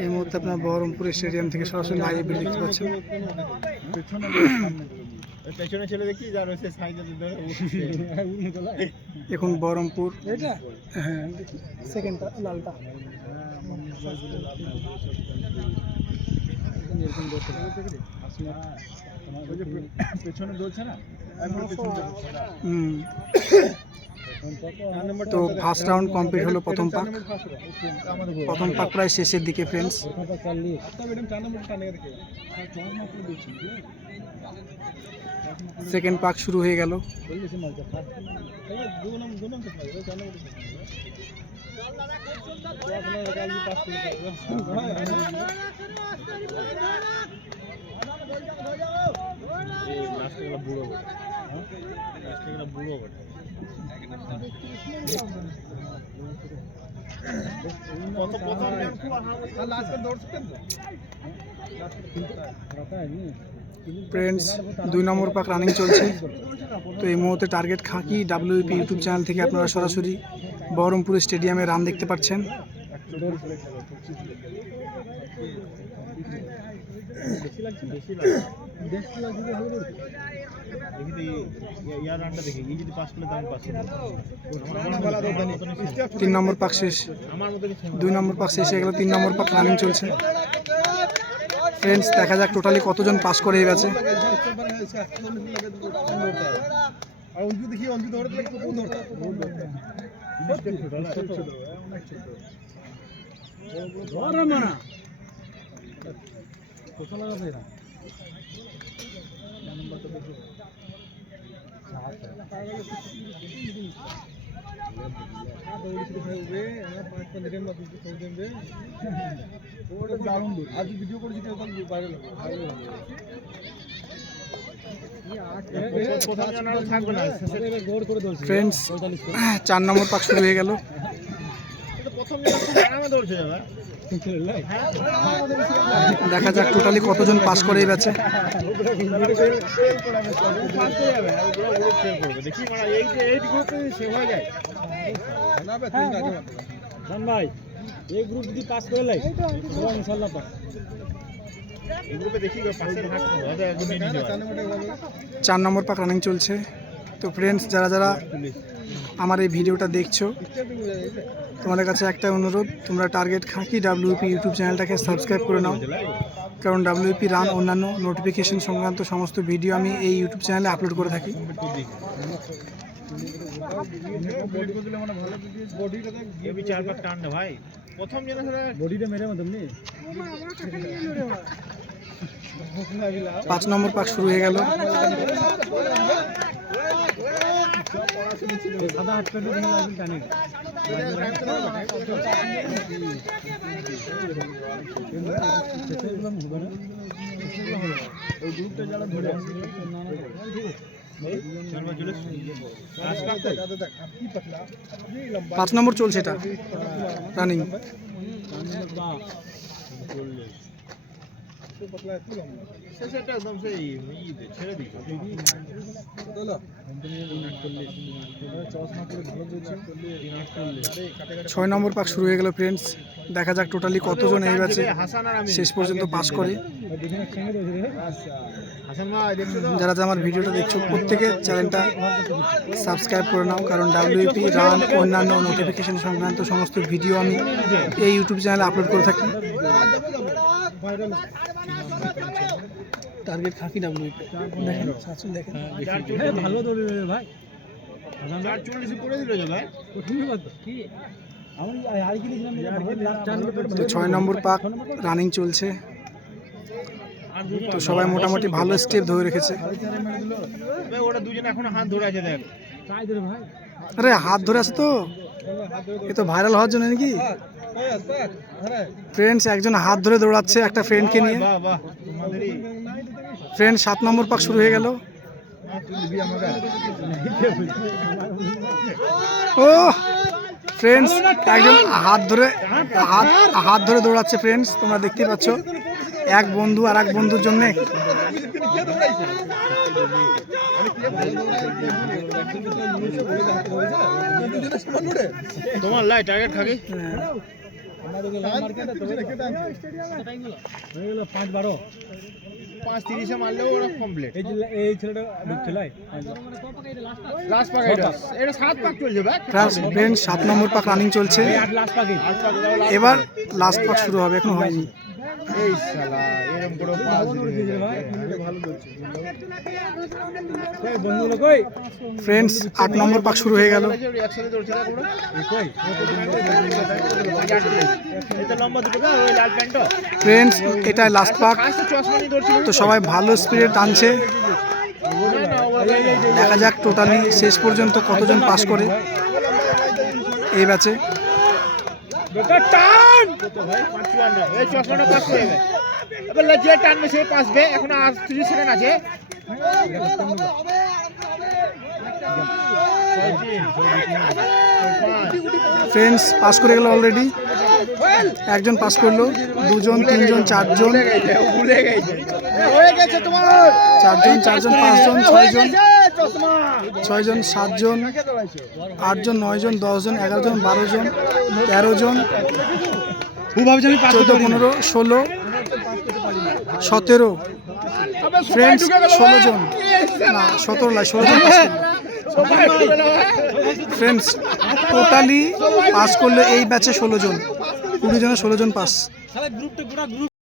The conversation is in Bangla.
এই মুহূর্তে আপনার বহরমপুর স্টেডিয়াম থেকে সরাসরি লাইভ দেখতে পাচ্ছেন। এখন বহরমপুর হ্যাঁ সেকেন্ডটা লালটা পেছনে দৌড়ছে না। তো ফার্স্ট রাউন্ড কমপ্লিট হলো। প্রথম পাক প্রায় শেষের দিকে ফ্রেন্ডস। সেকেন্ড পাক শুরু হয়ে গেল। ফ্রেন্ডস 2 নম্বর পাক রানিং চলছে। তো এই মুহূর্তে টার্গেট খাকি WEP ইউটিউব চ্যানেল থেকে আপনারা সরাসরি বহরমপুর স্টেডিয়ামে রান দেখতে পাচ্ছেন। তিন নম্বর পাক শেষ। 2 নম্বর পাক শেষ হয়ে গেল। 3 নম্বর পাক রানিং চলছে। ফ্রেন্ডস দেখা যাক টোটালি কতজন পাস করে এই ব্যাচে। ফ্রেন্ডস 4 নম্বর পাক শুরু হয়ে গেল। দেখা যাক টোটালি কতজন পাস করে এই ব্যাচে। ভাই এই গ্রুপ যদি পাস করে লাই ইনশাআল্লাহ পাস। 4 নম্বর পাক রানিং চলছে। তো ফ্রেন্ডস যারা যারা আমার এই ভিডিওটা দেখছো, তোমাদের কাছে একটা অনুরোধ, তোমরা টার্গেট খাকি WEP ইউটিউব চ্যানেলটাকে সাবস্ক্রাইব করে নাও। কারণ WEP রান অন্যান্য নোটিফিকেশন সংক্রান্ত সমস্ত ভিডিও আমি এই ইউটিউব চ্যানেলে আপলোড করে থাকি। বডিটা মেরে মতন নেই। 5 নম্বর পাক শুরু হয়ে গেল। পাঁচ নম্বর চলছে এটা রানিং। ছয় নম্বর পাক শুরু হয়ে গেল ফ্রেন্ডস। দেখা যাক টোটালি কতজন এই ব্যাচে শেষ পর্যন্ত পাস করে। যারা আমার ভিডিওটা দেখছো প্রত্যেকে চ্যানেলটা সাবস্ক্রাইব করে নাও। কারণ WEP রান অন্যান্য নোটিফিকেশন সংক্রান্ত সমস্ত ভিডিও আমি এই ইউটিউব চ্যানেলে আপলোড করে থাকি। টার্গেট খাকি WEP দেখেন দেখেন ভালো দৌড়ে ভাই। 6 নম্বর পাক রানিং চলছে। তো সবাই মোটামুটি ভালো স্টেপ ধরে রেখেছে। আরে হাত ধরে আছে তো, এ তো ভাইরাল হওয়ার জন্য নাকি। ফ্রেন্ডস একজন হাত ধরে দৌড়াচ্ছে একটা ফ্রেন্ডকে নিয়ে। ফ্রেন্ড 7 নম্বর পাক শুরু হয়ে গেল। ও ফ্রেন্ডস একজন হাত ধরে দৌড়াচ্ছে ফ্রেন্ডস, তোমরা দেখতে পাচ্ছ। এক বন্ধু আর এক বন্ধুর জন্য তোমার লাই টার্গেট খাকি হয়ে গেল 5-12 5:30 মারলেও ওরা কমপ্লিট। এই ছেলেটা ঢুকছিল লাস্ট পাক এটা 7 পাক চলছে ভাই। ফ্রেন্ডস 7 নম্বর পাক রানিং চলছে। লাস্ট পাকে এবার লাস্ট পাক শুরু হবে, এখনো হয়নি। এই শালা এরকম বড় পাস দিতে ভাই ভালো চলছে। বন্ধুগুলো কই ফ্রেন্ডস 8 নম্বর পাক শুরু হয়ে গেল। একসাথে দৌড়ছে না পুরো। কই এটা লম্বা দুটো না ওই লাল প্যান্টটা। ফ্রেন্ডস এটাই লাস্ট পাক, কাছে চশমা নিয়ে দৌড়ছিল। তো সবাই ভালো স্পিডে টানছে। দেখা যাক টোটালি শেষ পর্যন্ত কতজন পাস করে এই ব্যাচে। টান কত ভাই 55 এই চশমাটা পাস করে যাবে। এবার যে টানবে সে পাসবে। এখন আর 30 সেকেন্ড আছে। ফ্রেন্ডস পাস করে গেল অলরেডি। একজন পাস করলো, দুজন, তিনজন, চারজন, ভুলে গেছে হয়ে গেছে তোমার। চারজন, পাঁচজন, ছয়জন, চশমা 6জন, 7জন, 8জন, 9জন, 10জন, 11জন, 12জন, 13জন, 14, 15, 16, 17। ফ্রেন্ডস 16 জন, না 17 নয়, 16 জন পাস করলো। ফ্রেন্ডস টোটালি পাস করলো এই ব্যাচে 16 জন, 20 জনে 16 জন পাস। গ্রুপটা পুরো গ্রুপ